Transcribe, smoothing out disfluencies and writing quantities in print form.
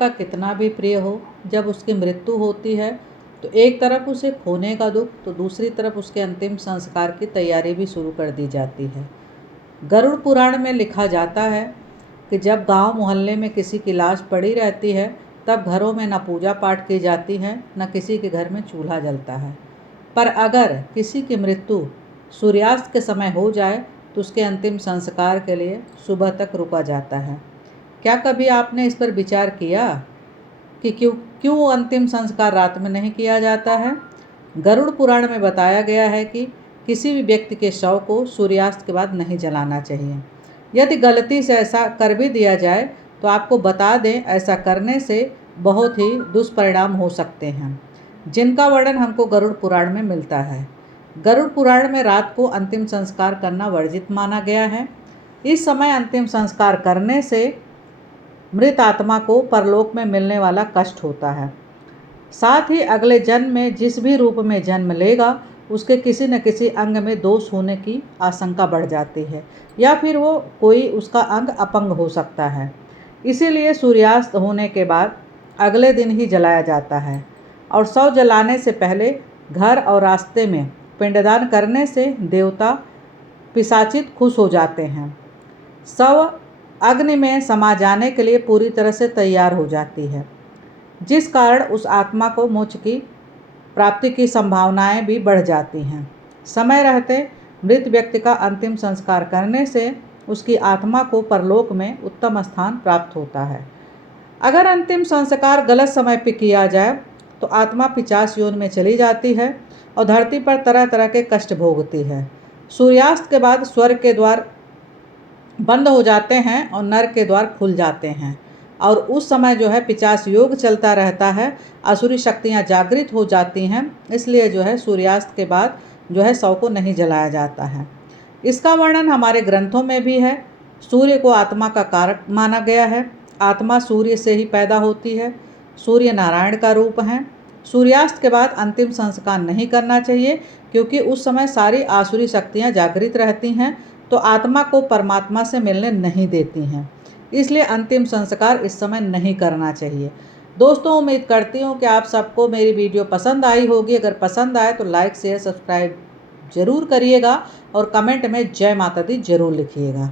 का कितना भी प्रिय हो, जब उसकी मृत्यु होती है तो एक तरफ उसे खोने का दुख तो दूसरी तरफ उसके अंतिम संस्कार की तैयारी भी शुरू कर दी जाती है। गरुड़ पुराण में लिखा जाता है कि जब गांव मोहल्ले में किसी की लाश पड़ी रहती है तब घरों में न पूजा पाठ की जाती है न किसी के घर में चूल्हा जलता है। पर अगर किसी की मृत्यु सूर्यास्त के समय हो जाए तो उसके अंतिम संस्कार के लिए सुबह तक रुका जाता है। क्या कभी आपने इस पर विचार किया कि क्यों क्यों अंतिम संस्कार रात में नहीं किया जाता है? गरुड़ पुराण में बताया गया है कि किसी भी व्यक्ति के शव को सूर्यास्त के बाद नहीं जलाना चाहिए। यदि गलती से ऐसा कर भी दिया जाए तो आपको बता दें, ऐसा करने से बहुत ही दुष्परिणाम हो सकते हैं, जिनका वर्णन हमको गरुड़ पुराण में मिलता है। गरुड़ पुराण में रात को अंतिम संस्कार करना वर्जित माना गया है। इस समय अंतिम संस्कार करने से मृत आत्मा को परलोक में मिलने वाला कष्ट होता है। साथ ही अगले जन्म में जिस भी रूप में जन्म लेगा उसके किसी न किसी अंग में दोष होने की आशंका बढ़ जाती है या फिर वो कोई उसका अंग अपंग हो सकता है। इसीलिए सूर्यास्त होने के बाद अगले दिन ही जलाया जाता है और शव जलाने से पहले घर और रास्ते में पिंडदान करने से देवता पिशाचित खुश हो जाते हैं। शव अग्नि में समा जाने के लिए पूरी तरह से तैयार हो जाती है, जिस कारण उस आत्मा को मोक्ष की प्राप्ति की संभावनाएं भी बढ़ जाती हैं। समय रहते मृत व्यक्ति का अंतिम संस्कार करने से उसकी आत्मा को परलोक में उत्तम स्थान प्राप्त होता है। अगर अंतिम संस्कार गलत समय पर किया जाए तो आत्मा पिशाच योनि में चली जाती है और धरती पर तरह तरह के कष्ट भोगती है। सूर्यास्त के बाद स्वर्ग के द्वार बंद हो जाते हैं और नरक के द्वार खुल जाते हैं और उस समय जो है पिशाच योग चलता रहता है, असुरी शक्तियां जागृत हो जाती हैं। इसलिए जो है सूर्यास्त के बाद जो है शव को नहीं जलाया जाता है। इसका वर्णन हमारे ग्रंथों में भी है। सूर्य को आत्मा का कारक माना गया है। आत्मा सूर्य से ही पैदा होती है। सूर्य नारायण का रूप हैं। सूर्यास्त के बाद अंतिम संस्कार नहीं करना चाहिए क्योंकि उस समय सारी आसुरी शक्तियाँ जागृत रहती हैं तो आत्मा को परमात्मा से मिलने नहीं देती हैं। इसलिए अंतिम संस्कार इस समय नहीं करना चाहिए। दोस्तों, उम्मीद करती हूँ कि आप सबको मेरी वीडियो पसंद आई होगी। अगर पसंद आए तो लाइक शेयर सब्सक्राइब जरूर करिएगा और कमेंट में जय माता दी जरूर लिखिएगा।